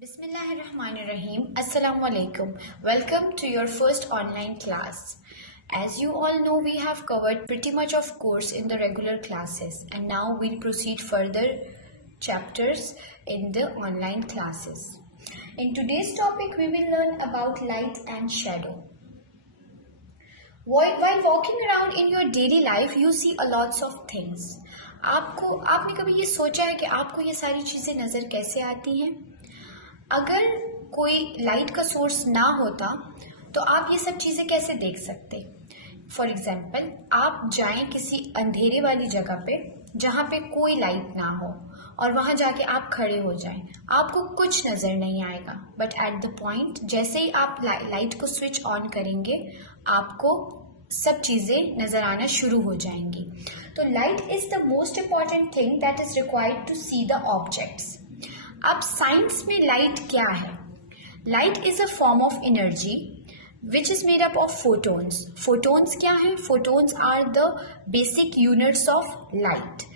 Bismillahirrahmanirrahim. Assalamu alaikum. Welcome to your first online class. As you all know, we have covered pretty much of course in the regular classes, and now we'll proceed further chapters in the online classes. In today's topic, we will learn about light and shadow. While walking around in your daily life, you see a lots of things. आपने कभी ये सोचा है कि आपको ये सारी चीज़ें नज़र कैसे आती हैं? अगर कोई लाइट का सोर्स ना होता तो आप ये सब चीज़ें कैसे देख सकते? फॉर एग्जाम्पल, आप जाएं किसी अंधेरे वाली जगह पे जहाँ पे कोई लाइट ना हो और वहाँ जाके आप खड़े हो जाएं, आपको कुछ नज़र नहीं आएगा, बट एट द पॉइंट जैसे ही आप लाइट को स्विच ऑन करेंगे आपको सब चीज़ें नज़र आना शुरू हो जाएंगी. तो light is the most important thing that is required to see the objects. अब साइंस में लाइट क्या है? Light is a form of energy which is made up of photons. Photons क्या है? Photons are the basic units of light.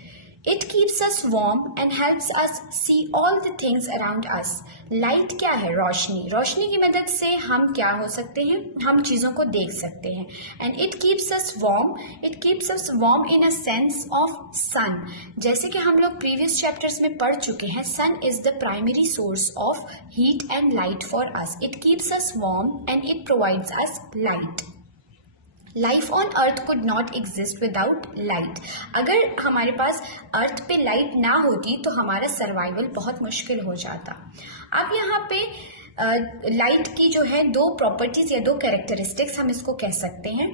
It keeps us warm and helps us see all the things around us. Light क्या है? रोशनी. रोशनी की मदद से हम क्या हो सकते हैं? हम चीज़ों को देख सकते हैं. And it keeps us warm. It keeps us warm in a sense of sun. जैसे कि हम लोग प्रीवियस चैप्टर्स में पढ़ चुके हैं, sun is the primary source of heat and light for us. It keeps us warm and it provides us light. Life on earth could not exist without light. अगर हमारे पास अर्थ पे लाइट ना होती तो हमारा सर्वाइवल बहुत मुश्किल हो जाता. अब यहाँ पे लाइट की जो है दो प्रॉपर्टीज या दो कैरेक्टरिस्टिक्स हम इसको कह सकते हैं.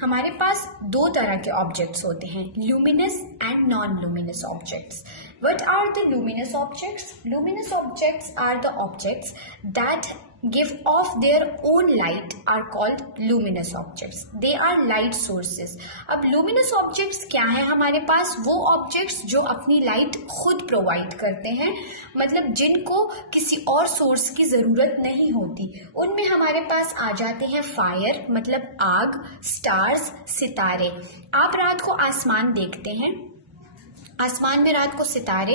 हमारे पास दो तरह के ऑब्जेक्ट्स होते हैं, luminous and non luminous objects. What are the luminous objects? Luminous objects are the objects that give off their own light are called luminous objects. They are light sources. अब luminous objects क्या है हमारे पास? वो objects जो अपनी light खुद provide करते हैं, मतलब जिनको किसी और source की ज़रूरत नहीं होती. उनमें हमारे पास आ जाते हैं fire मतलब आग, stars सितारे. आप रात को आसमान देखते हैं, आसमान में रात को सितारे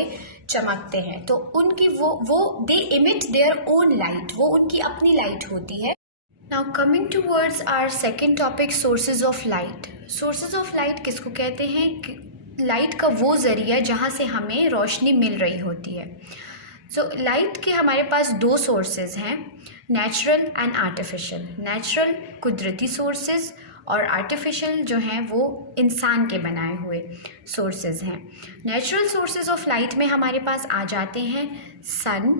चमकते हैं, तो उनकी वो they emit their own light, वो उनकी अपनी लाइट होती है. Now coming towards our second topic, sources of light. Sources of light किसको कहते हैं? लाइट का वो ज़रिया जहाँ से हमें रोशनी मिल रही होती है. सो लाइट के हमारे पास दो सोर्सेज हैं, नेचुरल एंड आर्टिफिशियल. नेचुरल कुदरती सोर्सेज और आर्टिफिशियल जो हैं वो इंसान के बनाए हुए सोर्सेज हैं. नेचुरल सोर्सेज ऑफ लाइट में हमारे पास आ जाते हैं सन,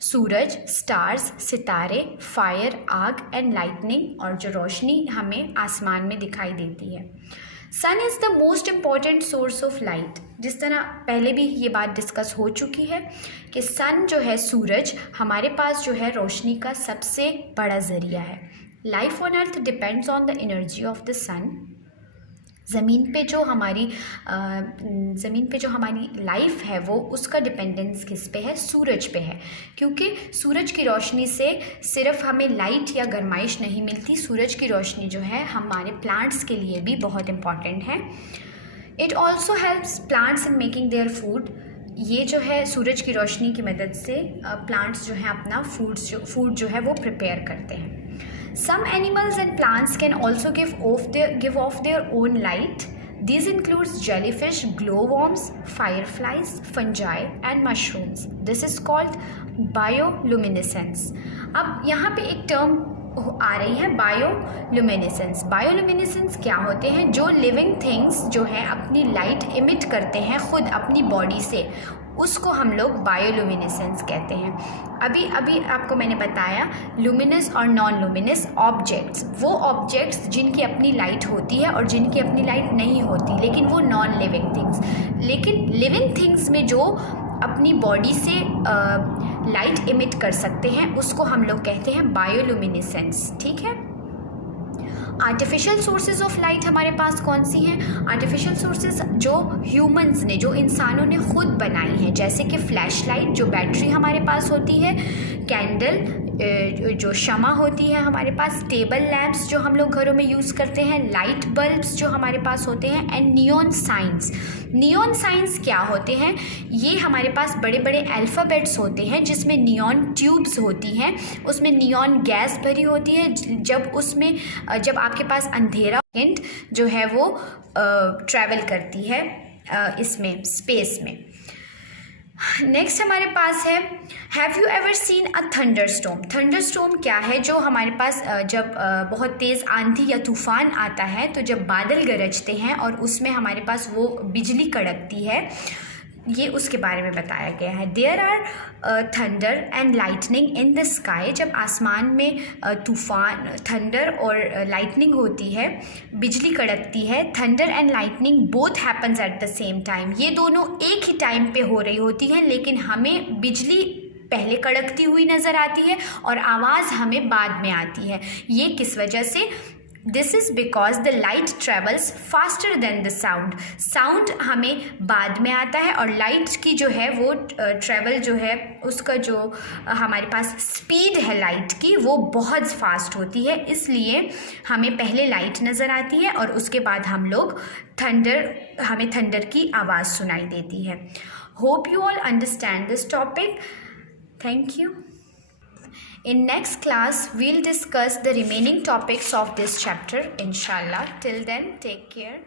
सूरज, स्टार्स सितारे, फायर आग एंड लाइटनिंग, और जो रोशनी हमें आसमान में दिखाई देती है. Sun is the most important source of light. जिस तरह पहले भी ये बात डिस्कस हो चुकी है कि सन जो है, सूरज, हमारे पास जो है रोशनी का सबसे बड़ा ज़रिया है. Life on earth depends on the energy of the sun. ज़मीन पे जो हमारी लाइफ है वो उसका डिपेंडेंस किस पे है? सूरज पे है. क्योंकि सूरज की रोशनी से सिर्फ हमें लाइट या गर्माइश नहीं मिलती, सूरज की रोशनी जो है हमारे प्लांट्स के लिए भी बहुत इम्पॉर्टेंट है. It also helps plants in making their food. ये जो है सूरज की रोशनी की मदद से प्लांट्स जो हैं अपना फूड जो है वो प्रिपेयर करते हैं. Some animals and plants can also give off their own light. These includes jellyfish, glowworms, fireflies, fungi and mushrooms. This is called bioluminescence. अब यहाँ पे एक टर्म आ रही है बायोल्यूमिनेसेंस. बायोल्यूमिनेसेंस क्या होते हैं? जो लिविंग थिंग्स जो है अपनी लाइट इमिट करते हैं खुद अपनी बॉडी से, उसको हम लोग बायोल्यूमिनेसेंस कहते हैं. अभी आपको मैंने बताया लुमिनस और नॉन लुमिनस ऑब्जेक्ट्स. वो ऑब्जेक्ट्स जिनकी अपनी लाइट होती है और जिनकी अपनी लाइट नहीं होती, लेकिन वो नॉन लिविंग थिंग्स. लेकिन लिविंग थिंग्स में जो अपनी बॉडी से लाइट इमिट कर सकते हैं उसको हम लोग कहते हैं बायोल्यूमिनेसेंस. ठीक है. आर्टिफिशियल सोर्सेज ऑफ लाइट हमारे पास कौन सी हैं? आर्टिफिशियल सोर्सेज जो ह्यूमंस ने, जो इंसानों ने खुद बनाई हैं, जैसे कि फ्लैश लाइट जो बैटरी हमारे पास होती है, कैंडल जो शमा होती है हमारे पास, टेबल लैम्प्स जो हम लोग घरों में यूज़ करते हैं, लाइट बल्ब्स जो हमारे पास होते हैं, and neon science. Neon science क्या होते हैं? ये हमारे पास बड़े बड़े अल्फ़ाबेट्स होते हैं जिसमें नियॉन ट्यूब्स होती हैं, उसमें नियॉन गैस भरी होती है। जब आपके पास अंधेरा जो है वो ट्रैवल करती है इसमें स्पेस में। नेक्स्ट हमारे पास है, have you ever seen a thunderstorm? Thunderstorm क्या है? जो हमारे पास जब बहुत तेज़ आंधी या तूफान आता है, तो जब बादल गरजते हैं और उसमें हमारे पास वो बिजली कड़कती है, ये उसके बारे में बताया गया है। There are thunder and lightning in the sky. जब आसमान में तूफान, थंडर और लाइटनिंग होती है, बिजली कड़कती है, thunder and lightning both happens at the same time. ये दोनों एक ही टाइम पे हो रही होती हैं, लेकिन हमें बिजली पहले कड़कती हुई नज़र आती है और आवाज़ हमें बाद में आती है। ये किस वजह से? This is because the light travels faster than the sound. Sound हमें बाद में आता है और लाइट की जो है वो ट्रेवल जो है उसका जो हमारे पास स्पीड है लाइट की, वो बहुत फास्ट होती है, इसलिए हमें पहले लाइट नज़र आती है और उसके बाद हमें थंडर की आवाज़ सुनाई देती है। Hope you all understand this topic. Thank you. In next class, we'll discuss the remaining topics of this chapter, inshallah. Till then, take care.